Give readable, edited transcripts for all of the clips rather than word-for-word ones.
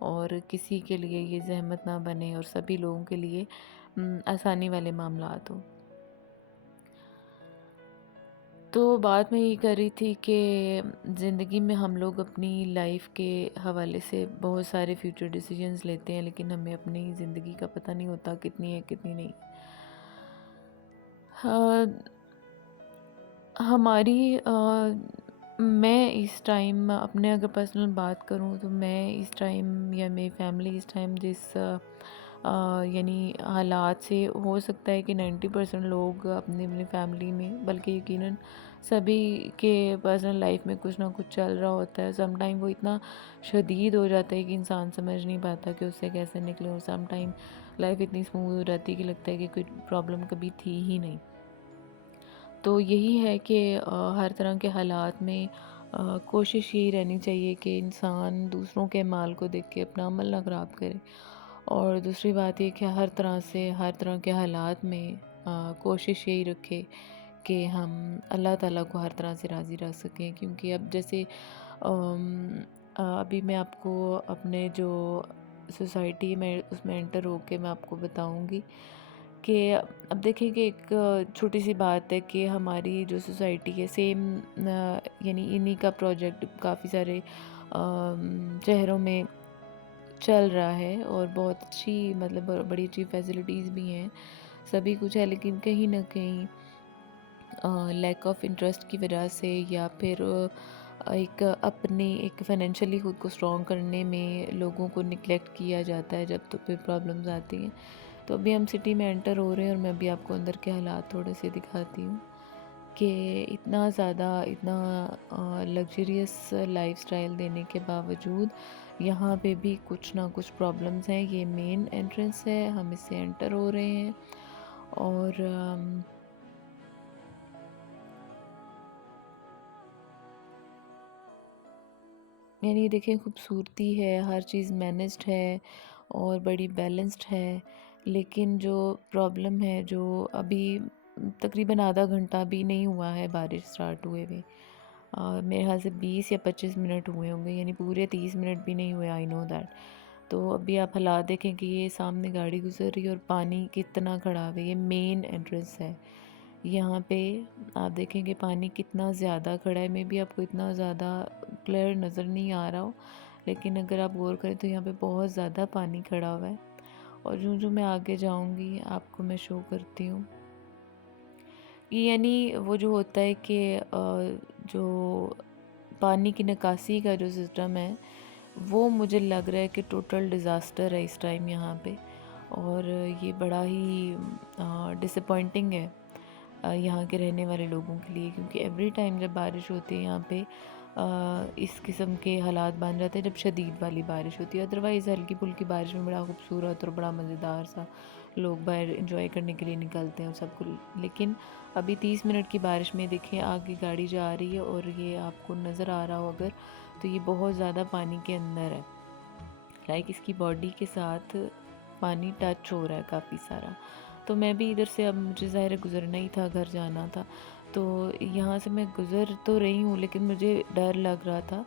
اور کسی کے لیے یہ زحمت نہ بنے اور سبھی لوگوں کے لیے آسانی والے معاملات ہوں۔ تو بات میں یہ کر رہی تھی کہ زندگی میں ہم لوگ اپنی لائف کے حوالے سے بہت سارے فیوچر ڈیسیجنز لیتے ہیں، لیکن ہمیں اپنی زندگی کا پتہ نہیں ہوتا کتنی ہے کتنی نہیں۔ ہاں، ہماری میں اس ٹائم اپنے اگر پرسنل بات کروں تو میں اس ٹائم یا میری فیملی اس ٹائم جس یعنی حالات سے، ہو سکتا ہے کہ 90% لوگ اپنی اپنی فیملی میں، بلکہ یقیناً سبھی کے پرسنل لائف میں کچھ نہ کچھ چل رہا ہوتا ہے۔ سم ٹائم وہ اتنا شدید ہو جاتا ہے کہ انسان سمجھ نہیں پاتا کہ اس سے کیسے نکلے، اور سم ٹائم لائف اتنی اسموتھ ہو جاتی ہے کہ لگتا ہے کہ کوئی پرابلم کبھی تھی ہی نہیں۔ تو یہی ہے کہ ہر طرح کے حالات میں کوشش یہی رہنی چاہیے کہ انسان دوسروں کے اعمال کو دیکھ کے اپنا عمل نہ خراب کرے، اور دوسری بات یہ کہ ہر طرح سے ہر طرح کے حالات میں کوشش یہی رکھے کہ ہم اللہ تعالیٰ کو ہر طرح سے راضی رکھ سکیں، کیونکہ اب جیسے ابھی میں آپ کو اپنے جو سوسائٹی میں اس میں انٹر ہو کے میں آپ کو بتاؤں گی کہ اب دیکھیں کہ ایک چھوٹی سی بات ہے کہ ہماری جو سوسائٹی ہے سیم یعنی انہی کا پروجیکٹ کافی سارے شہروں میں چل رہا ہے، اور بہت اچھی مطلب بڑی اچھی فیسلٹیز بھی ہیں، سبھی کچھ ہے، لیکن کہیں نہ کہیں لیک آف انٹرسٹ کی وجہ سے، یا پھر ایک اپنی ایک فائنینشلی خود کو اسٹرانگ کرنے میں لوگوں کو نگلیکٹ کیا جاتا ہے جب تو پھر پرابلمز آتی ہیں۔ تو ابھی ہم سٹی میں انٹر ہو رہے ہیں، اور میں ابھی آپ کو اندر کے حالات تھوڑے سے دکھاتی ہوں کہ اتنا زیادہ اتنا لگژریس لائف سٹائل دینے کے باوجود یہاں پہ بھی کچھ نہ کچھ پرابلمز ہیں۔ یہ مین انٹرنس ہے، ہم اس سے انٹر ہو رہے ہیں، اور یعنی دیکھیں خوبصورتی ہے، ہر چیز مینجڈ ہے اور بڑی بیلنسڈ ہے، لیکن جو پرابلم ہے، جو ابھی تقریباً آدھا گھنٹہ بھی نہیں ہوا ہے بارش سٹارٹ ہوئے ہوئے، میرے خیال سے 20 یا 25 منٹ ہوئے ہوں گے، یعنی پورے 30 منٹ بھی نہیں ہوئے، آئی نو دیٹ۔ تو ابھی آپ حالات دیکھیں کہ یہ سامنے گاڑی گزر رہی ہے اور پانی کتنا کھڑا ہے، یہ مین انٹرنس ہے۔ یہاں پہ آپ دیکھیں کہ پانی کتنا زیادہ کھڑا ہے، میں بھی آپ کو اتنا زیادہ کلیئر نظر نہیں آ رہا ہو، لیکن اگر آپ غور کریں تو یہاں پہ بہت زیادہ پانی کھڑا ہوا ہے، اور جو میں آگے جاؤں گی آپ کو میں شو کرتی ہوں۔ یعنی وہ جو ہوتا ہے کہ جو پانی کی نکاسی کا جو سسٹم ہے، وہ مجھے لگ رہا ہے کہ ٹوٹل ڈیزاسٹر ہے اس ٹائم یہاں پہ، اور یہ بڑا ہی ڈس اپوائنٹنگ ہے یہاں کے رہنے والے لوگوں کے لیے، کیونکہ ایوری ٹائم جب بارش ہوتی ہے یہاں پہ اس قسم کے حالات بن جاتے ہیں جب شدید والی بارش ہوتی ہے۔ ادروائز ہلکی پھلکی بارش میں بڑا خوبصورت اور بڑا مزیدار سا لوگ باہر انجوائے کرنے کے لیے نکلتے ہیں اور سب کو، لیکن ابھی 30 منٹ کی بارش میں دیکھیں آگے گاڑی جا رہی ہے، اور یہ آپ کو نظر آ رہا ہو اگر تو یہ بہت زیادہ پانی کے اندر ہے، لائک اس کی باڈی کے ساتھ پانی ٹچ ہو رہا ہے کافی سارا۔ تو میں بھی ادھر سے اب مجھے ظاہر ہے گزرنا ہی تھا، گھر جانا تھا، تو یہاں سے میں گزر تو رہی ہوں، لیکن مجھے ڈر لگ رہا تھا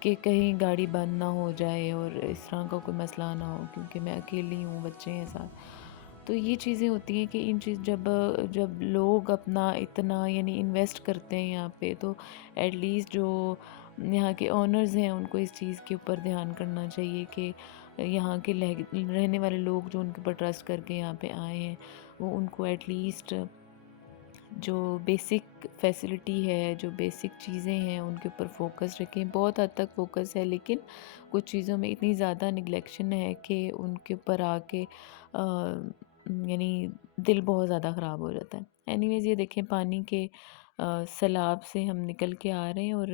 کہ کہیں گاڑی بند نہ ہو جائے اور اس طرح کا کوئی مسئلہ نہ ہو، کیونکہ میں اکیلی ہوں، بچے ہیں ساتھ۔ تو یہ چیزیں ہوتی ہیں کہ ان چیز جب لوگ اپنا اتنا یعنی انویسٹ کرتے ہیں یہاں پہ، تو ایٹ لیسٹ جو یہاں کے اونرز ہیں ان کو اس چیز کے اوپر دھیان کرنا چاہیے کہ یہاں کے رہنے والے لوگ جو ان کے اوپر ٹرسٹ کر کے یہاں پہ آئے ہیں، وہ ان کو ایٹ لیسٹ جو بیسک فیسلٹی ہے، جو بیسک چیزیں ہیں ان کے اوپر فوکس رکھیں۔ بہت حد تک فوکس ہے، لیکن کچھ چیزوں میں اتنی زیادہ نگلیکشن ہے کہ ان کے اوپر آ کے یعنی دل بہت زیادہ خراب ہو جاتا ہے۔ اینی ویز یہ دیکھیں پانی کے سیلاب سے ہم نکل کے آ رہے ہیں، اور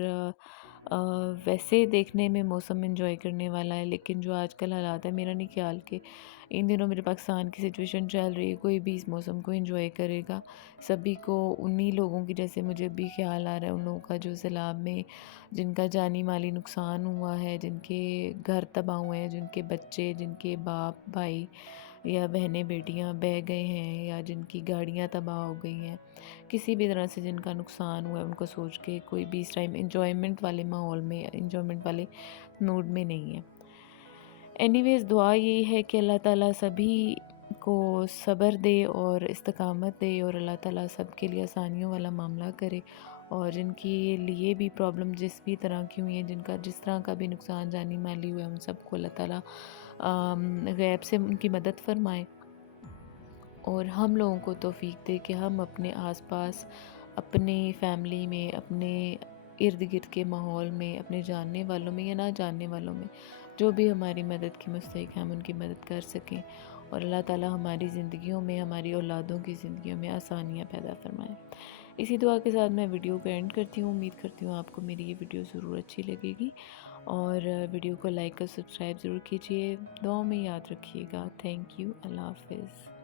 ویسے دیکھنے میں موسم انجوائے کرنے والا ہے، لیکن جو آج کل حالات ہے، میرا نہیں خیال کہ ان دنوں میرے پاکستان کی سچویشن چل رہی ہے کوئی بھی اس موسم کو انجوائے کرے گا۔ سبھی کو انہی لوگوں کی، جیسے مجھے بھی خیال آ رہا ہے ان لوگوں کا جو سیلاب میں جن کا جانی مالی نقصان ہوا ہے، جن کے گھر تباہ ہوئے ہیں، جن کے بچے، جن کے باپ بھائی یا بہنیں بیٹیاں بہہ گئے ہیں، یا جن کی گاڑیاں تباہ ہو گئی ہیں، کسی بھی طرح سے جن کا نقصان ہوا ہے، ان کو سوچ کے کوئی بھی اس ٹائم انجوائمنٹ والے ماحول میں، انجوائمنٹ والے موڈ میں نہیں ہے۔ اینی ویز دعا یہی ہے کہ اللہ تعالیٰ سبھی کو صبر دے اور استقامت دے، اور اللہ تعالیٰ سب کے لیے آسانیوں والا معاملہ کرے، اور جن کے لیے بھی پرابلم جس بھی طرح کی ہوئی ہیں، جن کا جس طرح کا بھی نقصان جانی مالی ہوا ہے، ان سب کو اللہ تعالیٰ غیب سے ان کی مدد فرمائے، اور ہم لوگوں کو توفیق دے کہ ہم اپنے آس پاس، اپنے فیملی میں، اپنے ارد گرد کے ماحول میں، اپنے جاننے والوں میں یا نہ جاننے والوں میں جو بھی ہماری مدد کی مستحق ہیں، ہم ان کی مدد کر سکیں، اور اللہ تعالیٰ ہماری زندگیوں میں، ہماری اولادوں کی زندگیوں میں آسانیاں پیدا فرمائیں۔ اسی دعا کے ساتھ میں ویڈیو کو اینڈ کرتی ہوں۔ امید کرتی ہوں آپ کو میری یہ ویڈیو ضرور اچھی لگے گی، اور ویڈیو کو لائک اور سبسکرائب ضرور کیجیے۔ دعاؤں میں یاد رکھیے گا۔ Thank you. اللہ حافظ۔